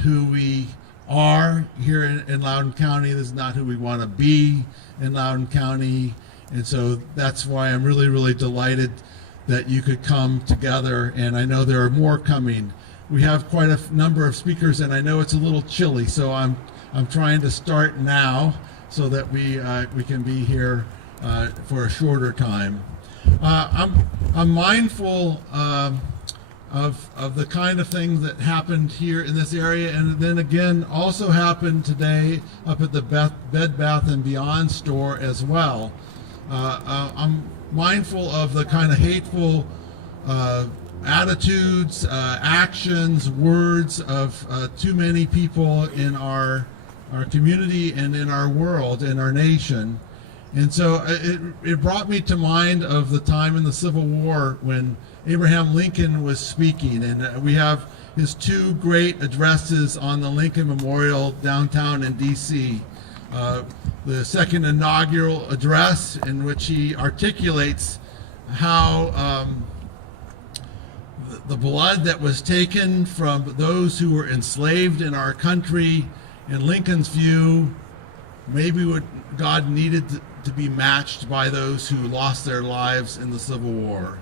who we are here in Loudoun County. This is not who we want to be in Loudoun County. And so that's why I'm really, really delighted that you could come together. And I know there are more coming. We have quite a number of speakers, and I know it's a little chilly, so I'm trying to start now so that we can be here for a shorter time. I'm mindful of the kind of things that happened here in this area, and then again also happened today up at the Bed Bath & Beyond store as well. I'm mindful of the kind of hateful attitudes, actions, words of too many people in our community and in our world, in our nation. And so it brought me to mind of the time in the Civil War when Abraham Lincoln was speaking, and we have his two great addresses on the Lincoln Memorial downtown in D.C. The second inaugural address, in which he articulates how the blood that was taken from those who were enslaved in our country, in Lincoln's view, maybe what God needed to be matched by those who lost their lives in the Civil War.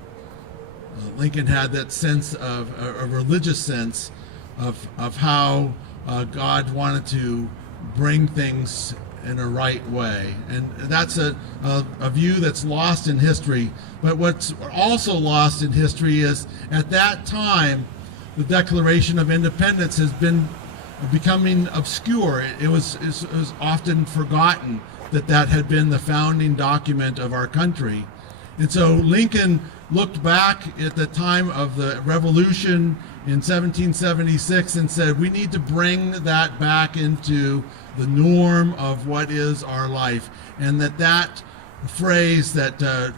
Lincoln had that sense of a religious sense of how God wanted to bring things in a right way. And that's a view that's lost in history. But what's also lost in history is, at that time, the Declaration of Independence has been becoming obscure. It was often forgotten that had been the founding document of our country. And so Lincoln looked back at the time of the Revolution in 1776 and said, we need to bring that back into the norm of what is our life. And that phrase that,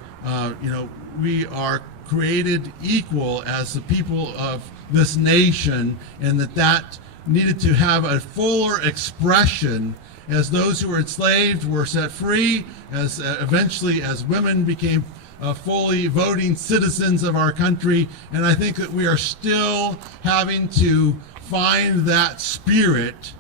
we are created equal as the people of this nation, and that needed to have a fuller expression as those who were enslaved were set free, as eventually as women became fully voting citizens of our country. And I think that we are still having to find that spirit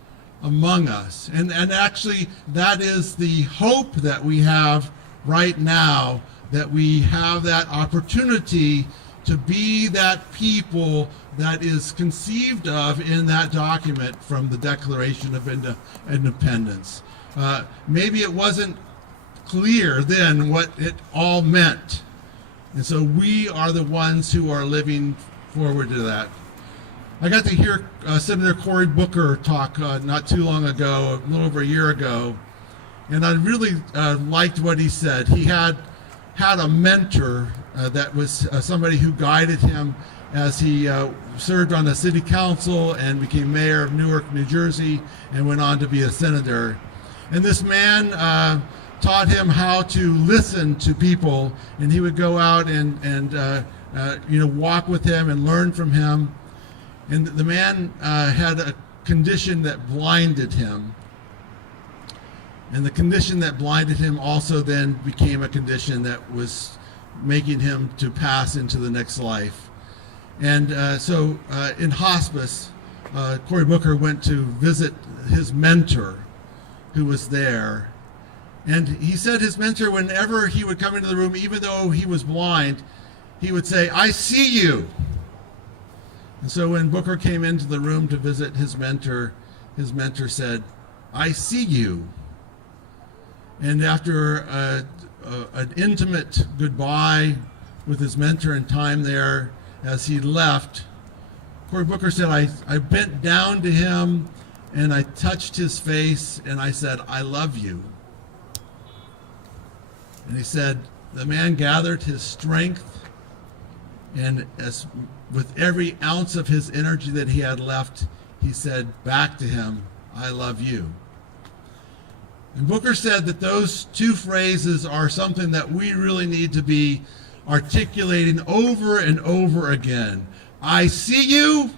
among us. And actually, that is the hope that we have right now, that we have that opportunity to be that people that is conceived of in that document from the Declaration of Independence. Maybe it wasn't clear then what it all meant. And so we are the ones who are living forward to that. I got to hear Senator Cory Booker talk not too long ago, a little over a year ago, and I really liked what he said. He had a mentor that was somebody who guided him as he served on the city council and became mayor of Newark, New Jersey, and went on to be a senator. And this man taught him how to listen to people, and he would go out and walk with him and learn from him. And the man had a condition that blinded him. And the condition that blinded him also then became a condition that was making him to pass into the next life. And so in hospice, Cory Booker went to visit his mentor who was there. And he said his mentor, whenever he would come into the room, even though he was blind, he would say, "I see you." And so when Booker came into the room to visit his mentor said, "I see you." And after an intimate goodbye with his mentor and time there, as he left, Cory Booker said, I bent down to him and I touched his face and I said, "I love you." And he said, the man gathered his strength, and with every ounce of his energy that he had left, he said back to him, "I love you." And Booker said that those two phrases are something that we really need to be articulating over and over again. I see you,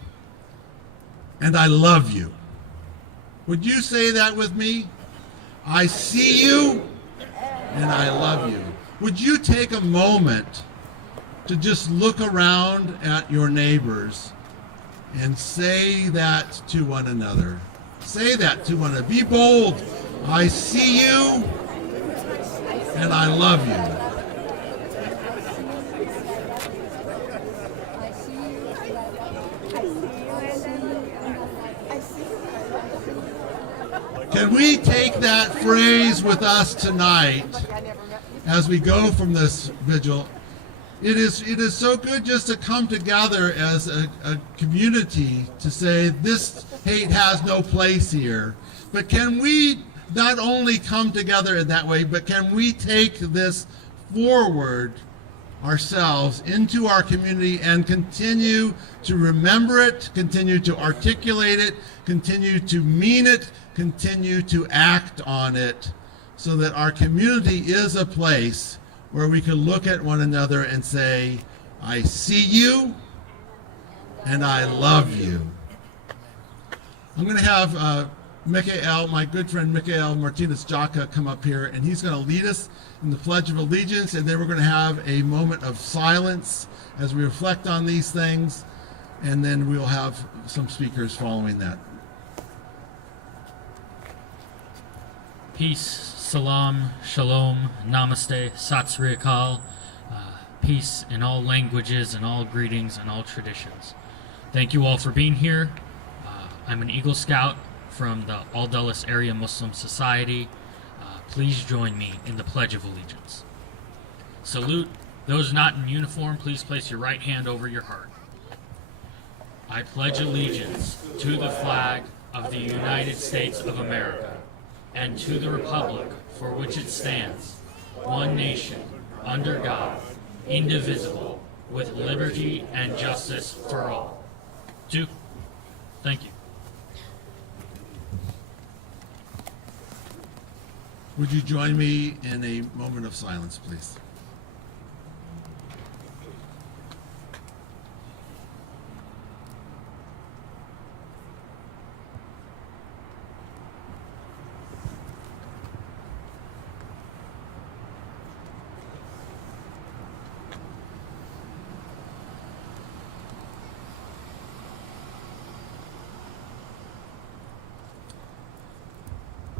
and I love you. Would you say that with me? I see you, and I love you. Would you take a moment to just look around at your neighbors and say that to one another. Say that to one another. Be bold. I see you and I love you. Can we take that phrase with us tonight as we go from this vigil? It is so good just to come together as a community to say this hate has no place here. But can we not only come together in that way, but can we take this forward ourselves into our community and continue to remember it, continue to articulate it, continue to mean it, continue to act on it, so that our community is a place where we can look at one another and say, I see you and I love you. I'm going to have Michael, my good friend Michael Martinez-Jaca, come up here, and he's going to lead us in the Pledge of Allegiance, and then we're going to have a moment of silence as we reflect on these things, and then we'll have some speakers following that. Peace, salam, shalom, namaste, sat sri akal, peace in all languages and all greetings and all traditions. Thank you all for being here. I'm an Eagle Scout from the Al Dulles Area Muslim Society. Please join me in the Pledge of Allegiance. Salute. Those not in uniform, please place your right hand over your heart. I pledge allegiance to the flag of the United States of America and to the republic for which it stands, one nation, under God, indivisible, with liberty and justice for all. Thank you. Would you join me in a moment of silence, please?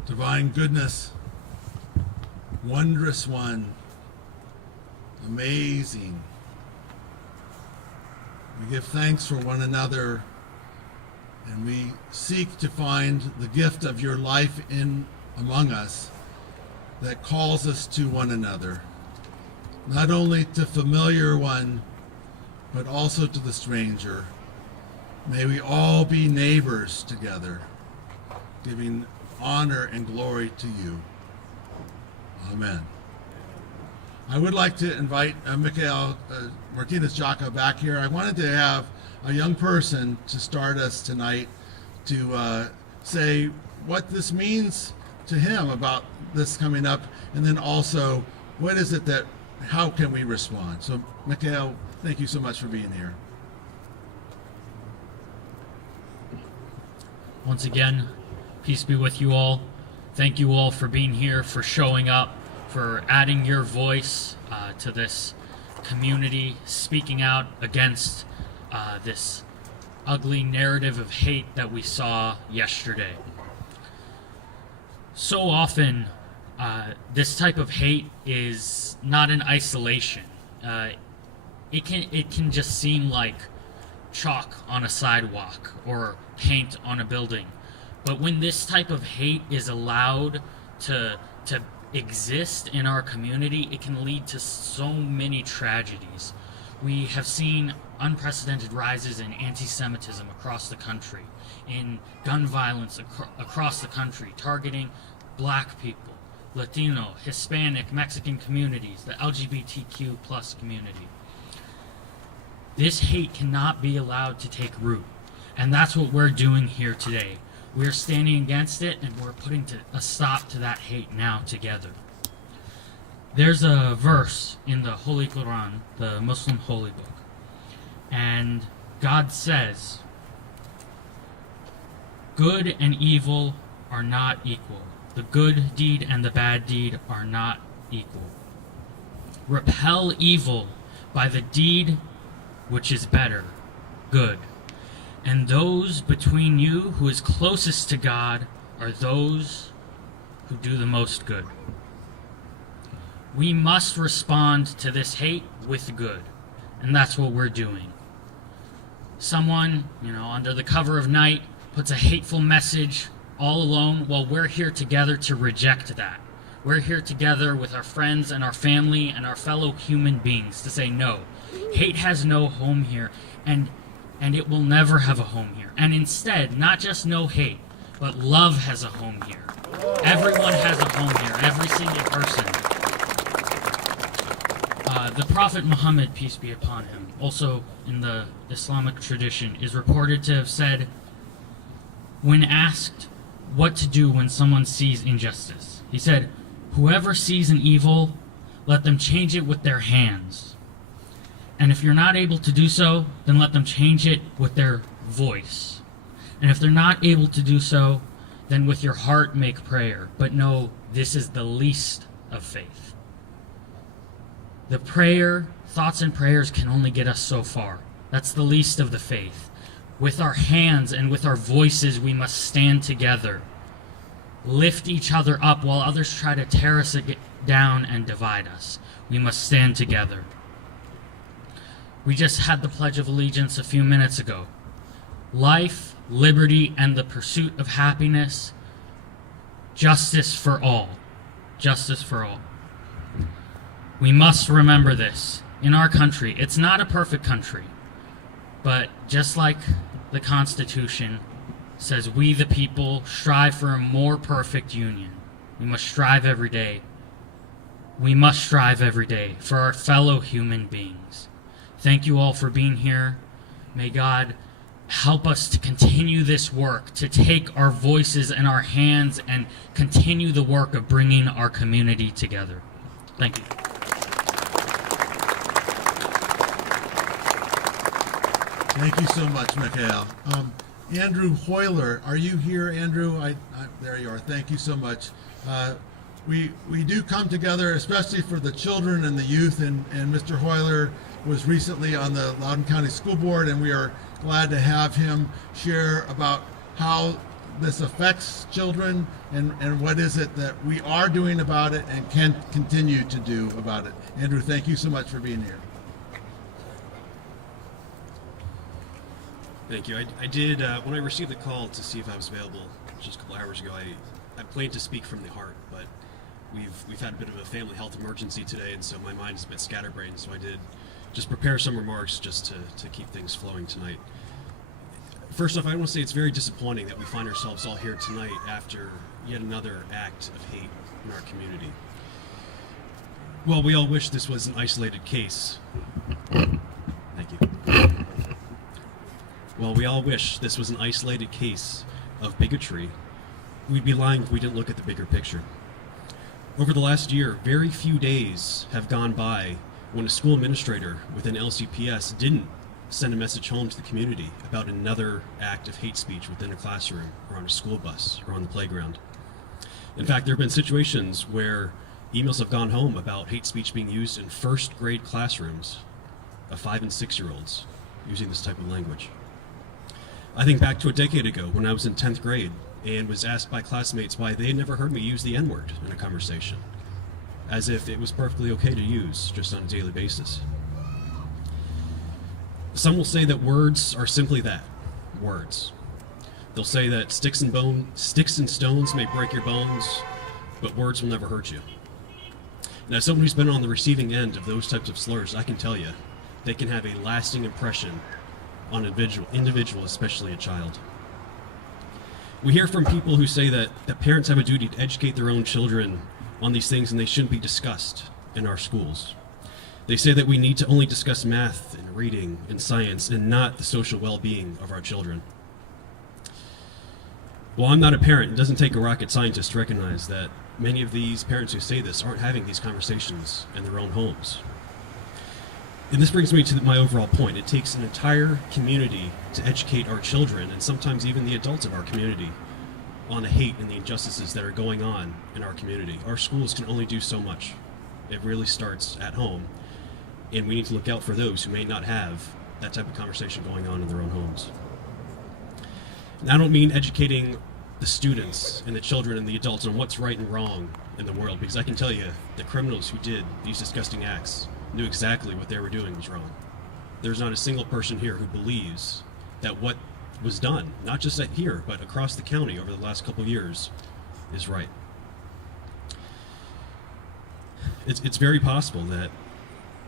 Divine goodness, wondrous one, amazing. We give thanks for one another, and we seek to find the gift of your life in among us that calls us to one another, not only to familiar one, but also to the stranger. May we all be neighbors together, giving honor and glory to you. Amen. I would like to invite Michael Martinez-Jaca back here. I wanted to have a young person to start us tonight to say what this means to him about this coming up, and then also what is it that, how can we respond? So Michael, thank you so much for being here. Once again, peace be with you all. Thank you all for being here, for showing up, for adding your voice to this community, speaking out against this ugly narrative of hate that we saw yesterday. So often, this type of hate is not in isolation. It can just seem like chalk on a sidewalk or paint on a building. But when this type of hate is allowed to exist in our community, it can lead to so many tragedies. We have seen unprecedented rises in anti-Semitism across the country, in gun violence across the country, targeting black people, Latino, Hispanic, Mexican communities, the LGBTQ plus community. This hate cannot be allowed to take root, and that's what we're doing here today. We're standing against it, and we're putting a stop to that hate now together. There's a verse in the Holy Quran, the Muslim holy book, and God says, good and evil are not equal. The good deed and the bad deed are not equal. Repel evil by the deed which is better, good. And those between you who is closest to God are those who do the most good. We must respond to this hate with good, and that's what we're doing. Someone, under the cover of night, puts a hateful message all alone. Well, we're here together to reject that. We're here together with our friends and our family and our fellow human beings to say no. Hate has no home here, and it will never have a home here. And instead, not just no hate, but love has a home here. Everyone has a home here, every single person. The Prophet Muhammad, peace be upon him, also in the Islamic tradition, is reported to have said, when asked what to do when someone sees injustice, he said, whoever sees an evil, let them change it with their hands. And if you're not able to do so, then let them change it with their voice. And if they're not able to do so, then with your heart make prayer. But know this is the least of faith. The thoughts and prayers can only get us so far. That's the least of the faith. With our hands and with our voices, we must stand together. Lift each other up while others try to tear us down and divide us. We must stand together. We just had the Pledge of Allegiance a few minutes ago. Life, liberty, and the pursuit of happiness. Justice for all. Justice for all. We must remember this. In our country, it's not a perfect country, but just like the Constitution says, we the people strive for a more perfect union. We must strive every day. We must strive every day for our fellow human beings. Thank you all for being here. May God help us to continue this work, to take our voices in our hands and continue the work of bringing our community together. Thank you. Thank you so much, Mikhail. Andrew Hoyler, are you here, Andrew? There you are. Thank you so much. We do come together, especially for the children and the youth, and Mr. Hoyler was recently on the Loudoun County School Board, and we are glad to have him share about how this affects children and what is it that we are doing about it and can continue to do about it. Andrew, thank you so much for being here. Thank you. I did, when I received the call to see if I was available just a couple hours ago, I planned to speak from the heart, but we've had a bit of a family health emergency today, and so my mind is a bit scatterbrained, so I did just prepare some remarks just to keep things flowing tonight. First off, I want to say it's very disappointing that we find ourselves all here tonight after yet another act of hate in our community. Well, we all wish this was an isolated case. Thank you. Well, we all wish this was an isolated case of bigotry. We'd be lying if we didn't look at the bigger picture. Over the last year, very few days have gone by when a school administrator within LCPS didn't send a message home to the community about another act of hate speech within a classroom or on a school bus or on the playground. In fact, there have been situations where emails have gone home about hate speech being used in first grade classrooms of 5 and 6-year-olds using this type of language. I think back to a decade ago when I was in 10th grade and was asked by classmates why they had never heard me use the N-word in a conversation, as if it was perfectly okay to use just on a daily basis. Some will say that words are simply that, words. They'll say that sticks and stones may break your bones, but words will never hurt you. Now, as someone who's been on the receiving end of those types of slurs, I can tell you, they can have a lasting impression on an individual, especially a child. We hear from people who say that parents have a duty to educate their own children on these things and they shouldn't be discussed in our schools. They say that we need to only discuss math and reading and science and not the social well-being of our children. Well, I'm not a parent. It doesn't take a rocket scientist to recognize that many of these parents who say this aren't having these conversations in their own homes. And this brings me to my overall point. It takes an entire community to educate our children, and sometimes even the adults of our community, on the hate and the injustices that are going on in our community. Our schools can only do so much. It really starts at home, and we need to look out for those who may not have that type of conversation going on in their own homes. And I don't mean educating the students and the children and the adults on what's right and wrong in the world, because I can tell you the criminals who did these disgusting acts knew exactly what they were doing was wrong. There's not a single person here who believes that what was done, not just here, but across the county over the last couple of years, is right. It's very possible that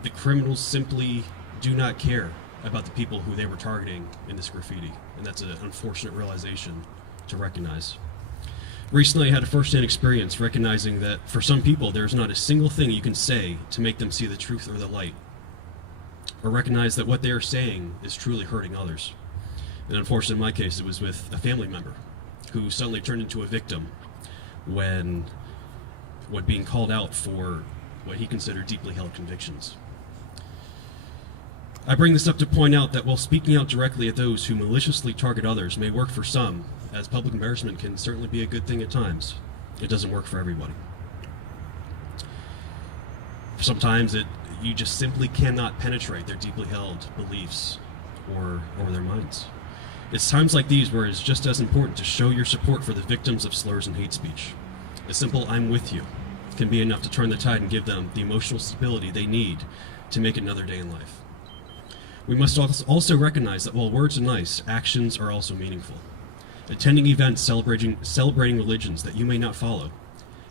the criminals simply do not care about the people who they were targeting in this graffiti, and that's an unfortunate realization to recognize. Recently, I had a first-hand experience recognizing that for some people, there's not a single thing you can say to make them see the truth or the light, or recognize that what they are saying is truly hurting others. And unfortunately, in my case, it was with a family member who suddenly turned into a victim when being called out for what he considered deeply held convictions. I bring this up to point out that while speaking out directly at those who maliciously target others may work for some, as public embarrassment can certainly be a good thing at times, it doesn't work for everybody. Sometimes you just simply cannot penetrate their deeply held beliefs or their minds. It's times like these where it's just as important to show your support for the victims of slurs and hate speech. A simple "I'm with you" can be enough to turn the tide and give them the emotional stability they need to make another day in life. We must also recognize that while words are nice, actions are also meaningful. Attending events celebrating religions that you may not follow,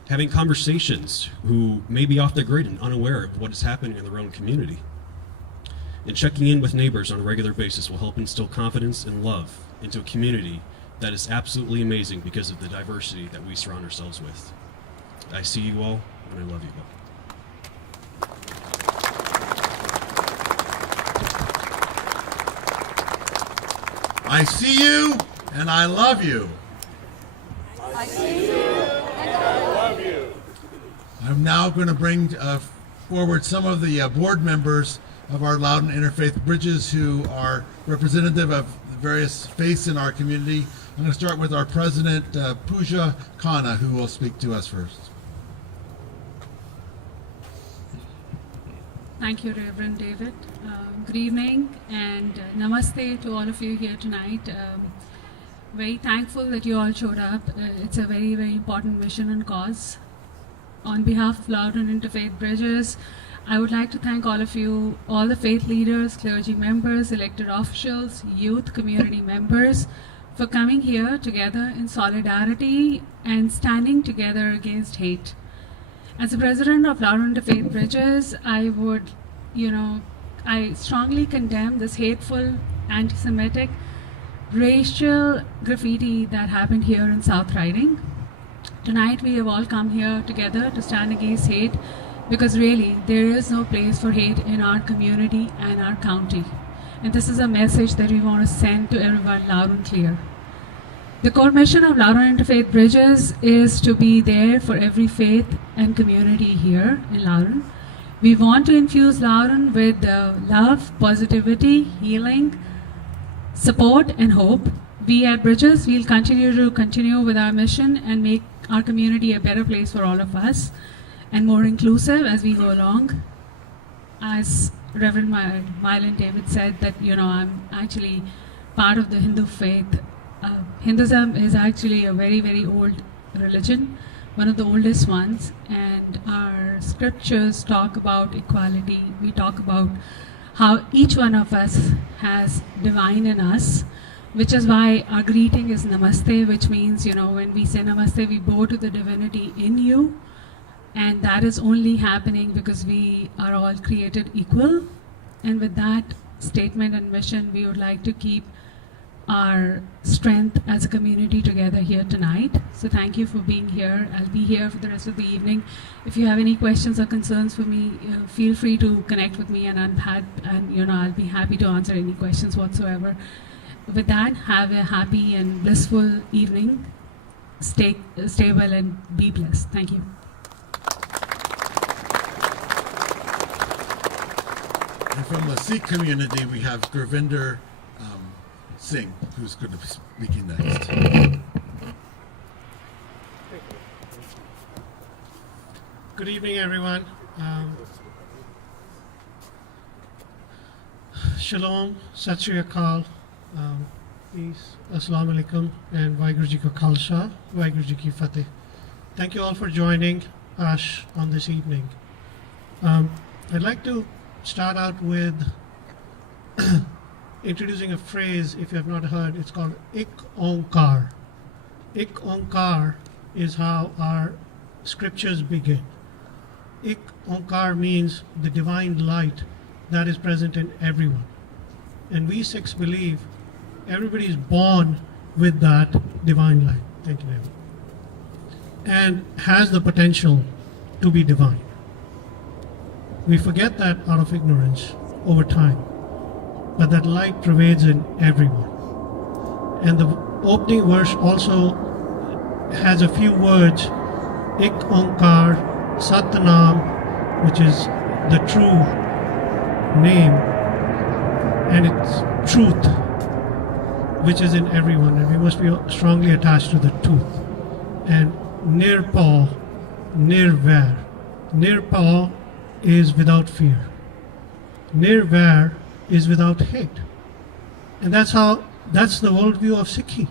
having conversations who may be off the grid and unaware of what is happening in their own community, and checking in with neighbors on a regular basis will help instill confidence and love into a community that is absolutely amazing because of the diversity that we surround ourselves with. I see you all, and I love you all. I see you, and I love you. I see you, and I love you. I'm now going to bring forward some of the board members of our Loudoun Interfaith Bridges who are representative of the various faiths in our community. I'm going to start with our president, Pooja Khanna, who will speak to us first. Thank you, Reverend David. Good evening and namaste to all of you here tonight. Very thankful that you all showed up. It's a very, very important mission and cause. On behalf of Loudoun Interfaith Bridges, I would like to thank all of you, all the faith leaders, clergy members, elected officials, youth, community members, for coming here together in solidarity and standing together against hate. As the president of Loudoun Interfaith Bridges, I strongly condemn this hateful, anti-Semitic, racial graffiti that happened here in South Riding. Tonight we have all come here together to stand against hate because really there is no place for hate in our community and our county. And this is a message that we want to send to everyone loud and clear. The core mission of Loudoun Interfaith Bridges is to be there for every faith and community here in Loudoun. We want to infuse Loudoun with love, positivity, healing, support, and hope. We at Bridges will continue with our mission and make our community a better place for all of us and more inclusive as we go along. As Reverend Mylan David said that, I'm actually part of the Hindu faith. Hinduism is actually a very, very old religion, one of the oldest ones, and our scriptures talk about equality. We talk about how each one of us has divine in us, which is why our greeting is namaste, which means, when we say namaste, we bow to the divinity in you, and that is only happening because we are all created equal. And with that statement and mission, we would like to keep our strength as a community together here tonight. So thank you for being here. I'll be here for the rest of the evening. If you have any questions or concerns for me, feel free to connect with me, and I'll be happy to answer any questions whatsoever. With that, have a happy and blissful evening. Stay well and be blessed. Thank you. And from the Sikh community, we have Gurvinder Singh, who's going to be speaking next. Good evening, everyone. Shalom, Sat Sri Akal. peace, assalamu alaikum, and Waheguru Ji Ka Khalsa, Waheguru Ji Ki Fateh. Thank you all for joining us on this evening. I'd like to start out with introducing a phrase, if you have not heard. It's called Ik Onkar. Ik Onkar is how our scriptures begin. Ik Onkar means the divine light that is present in everyone. And we Sikhs believe everybody is born with that divine light. Thank you, David. And has the potential to be divine. We forget that out of ignorance over time. But that light pervades in everyone. And the opening verse also has a few words, Ik Onkar Satnam, which is the true name, and it's truth, which is in everyone, and we must be strongly attached to the truth. And Nirpa, Nirvair. Nirpa is without fear. Nirvair is without hate. And that's the worldview of Sikhi.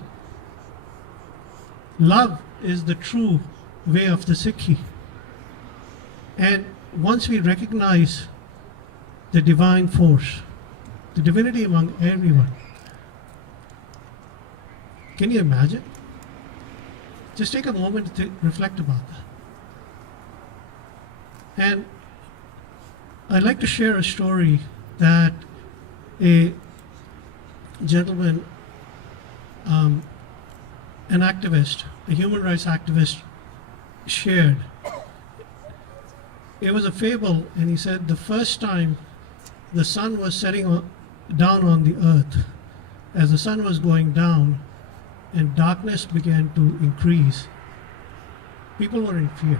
Love is the true way of the Sikhi. And once we recognize the divine force, the divinity among everyone, can you imagine? Just take a moment to reflect about that. And I'd like to share a story that a gentleman, an activist, a human rights activist, shared. It was a fable, and he said the first time the sun was setting down on the earth, as the sun was going down and darkness began to increase, people were in fear.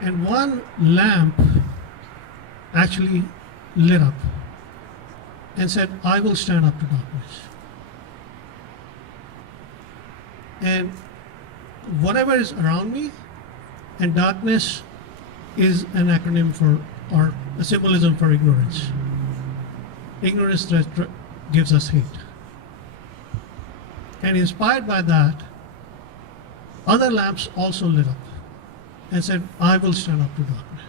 And one lamp actually lit up and said, I will stand up to darkness. And whatever is around me, and darkness is an acronym for, or a symbolism for ignorance. Ignorance that gives us hate. And inspired by that, other lamps also lit up and said, I will stand up to darkness.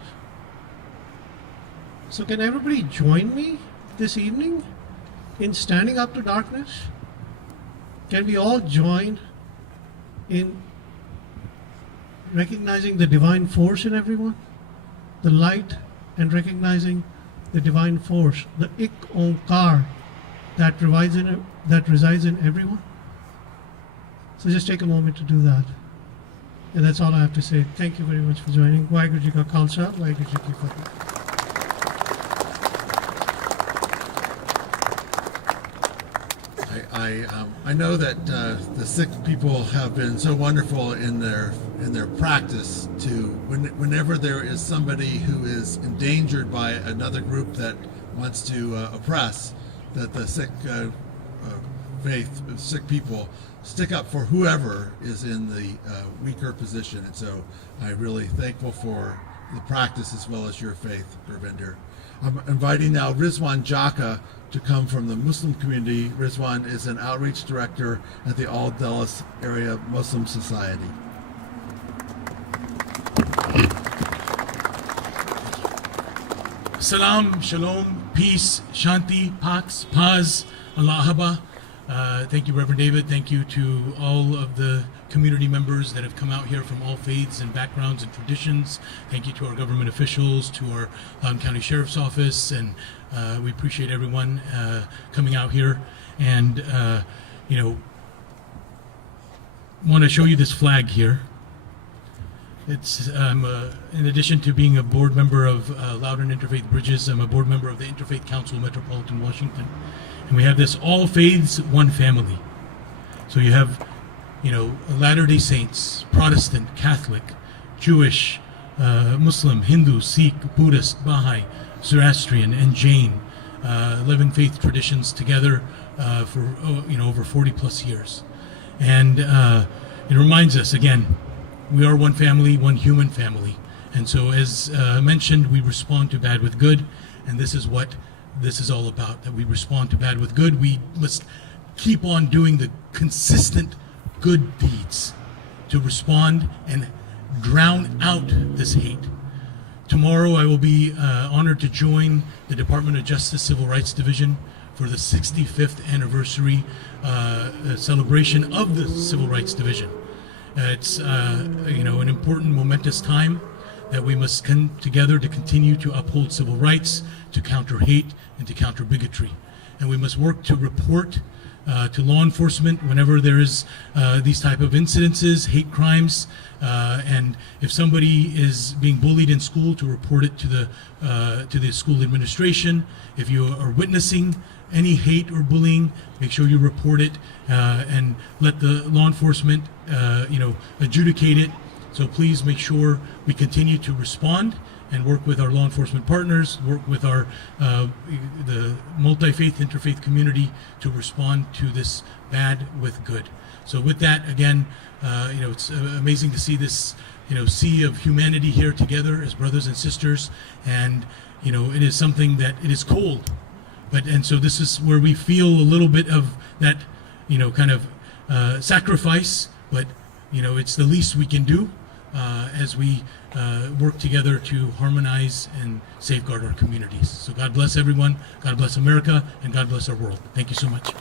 So can everybody join me this evening in standing up to darkness? Can we all join in recognizing the divine force in everyone, the light, and recognizing the divine force, the Ik Onkar that resides in everyone? So just take a moment to do that. And that's all I have to say. Thank you very much for joining. Waheguru Ji Ka Khalsa, Waheguru Ji Ki Fateh. I know that the Sikh people have been so wonderful in their practice to whenever there is somebody who is endangered by another group that wants to oppress, that the Sikh faith, Sikh people stick up for whoever is in the weaker position. And so I'm really thankful for the practice as well as your faith, Gurvinder. I'm inviting now Rizwan Jaka to come from the Muslim community. Rizwan is an outreach director at the Al Dallas Area Muslim Society. Salam, shalom, peace, shanti, pax, paz, Allah. Thank you, Reverend David. Thank you to all of the community members that have come out here from all faiths and backgrounds and traditions. Thank you to our government officials, to our Loudoun County Sheriff's Office, and we appreciate everyone coming out here. And, want to show you this flag here. It's in addition to being a board member of Loudoun Interfaith Bridges, I'm a board member of the Interfaith Council Metropolitan Washington. And we have this all faiths, one family. So you have, Latter-day Saints, Protestant, Catholic, Jewish, Muslim, Hindu, Sikh, Buddhist, Baha'i, Zoroastrian, and Jain. 11 faith traditions together for over 40 plus years. And it reminds us, again, we are one family, one human family. And so as mentioned, we respond to bad with good, and this is what this is all about, that we respond to bad with good. We must keep on doing the consistent good deeds to respond and drown out this hate. Tomorrow I will be honored to join the Department of Justice Civil Rights Division for the 65th anniversary celebration of the Civil Rights Division. It's an important, momentous time that we must come together to continue to uphold civil rights, to counter hate, and to counter bigotry. And we must work to report to law enforcement whenever there is these type of incidences, hate crimes, and if somebody is being bullied in school, to report it to the school administration. If you are witnessing any hate or bullying, make sure you report it and let the law enforcement adjudicate it. So please make sure we continue to respond and work with our law enforcement partners, work with our the multi-faith, interfaith community to respond to this bad with good. So with that, again, it's amazing to see this sea of humanity here together as brothers and sisters, and it is something that it is cold, and so this is where we feel a little bit of that kind of sacrifice, but it's the least we can do as we work together to harmonize and safeguard our communities. So God bless everyone, God bless America, and God bless our world. Thank you so much.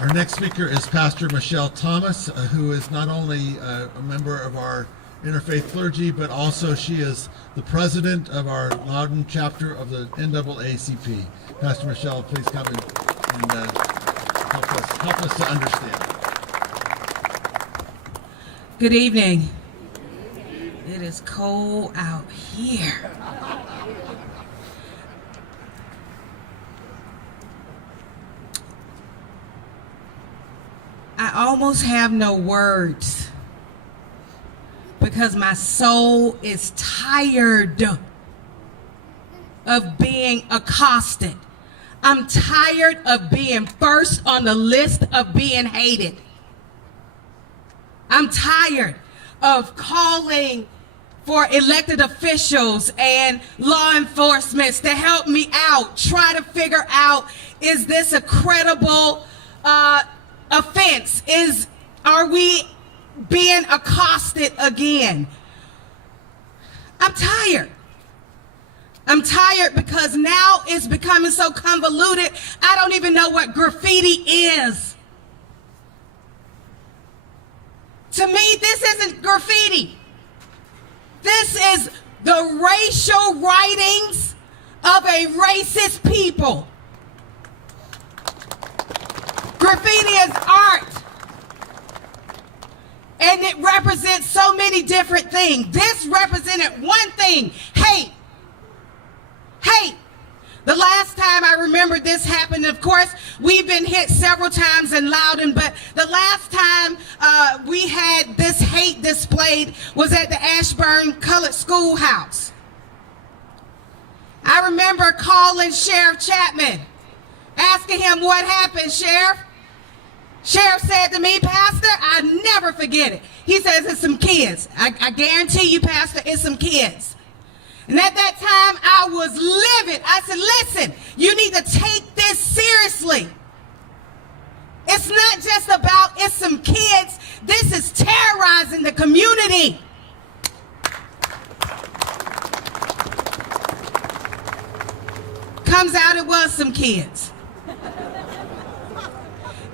Our next speaker is Pastor Michelle Thomas, who is not only a member of our Interfaith clergy, but also she is the president of our Loudoun chapter of the NAACP. Pastor Michelle, please come and help us to understand. Good evening. It is cold out here. I almost have no words because my soul is tired of being accosted. I'm tired of being first on the list of being hated. I'm tired of calling for elected officials and law enforcement to help me out, try to figure out, is this a credible offense? Are we being accosted again? I'm tired. I'm tired because now it's becoming so convoluted, I don't even know what graffiti is. To me, this isn't graffiti. This is the racial writings of a racist people. Graffiti is art. And it represents so many different things. This represented one thing: hate. Hate. The last time I remember this happened, of course, we've been hit several times in Loudoun, but the last time we had this hate displayed was at the Ashburn Colored Schoolhouse. I remember calling Sheriff Chapman, asking him what happened, Sheriff. Sheriff said to me, Pastor, I never forget it. He says, it's some kids. I guarantee you, Pastor, it's some kids. And at that time, I was livid. I said, listen, you need to take this seriously. It's not just about it's some kids. This is terrorizing the community. Comes out it was some kids.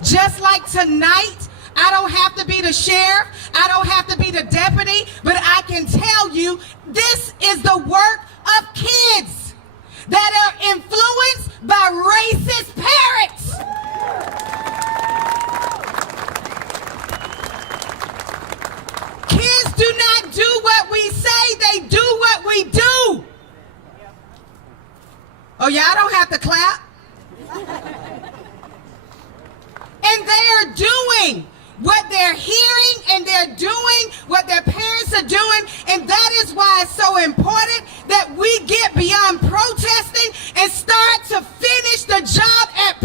Just like tonight, I don't have to be the sheriff, I don't have to be the deputy, but I can tell you this is the work of kids.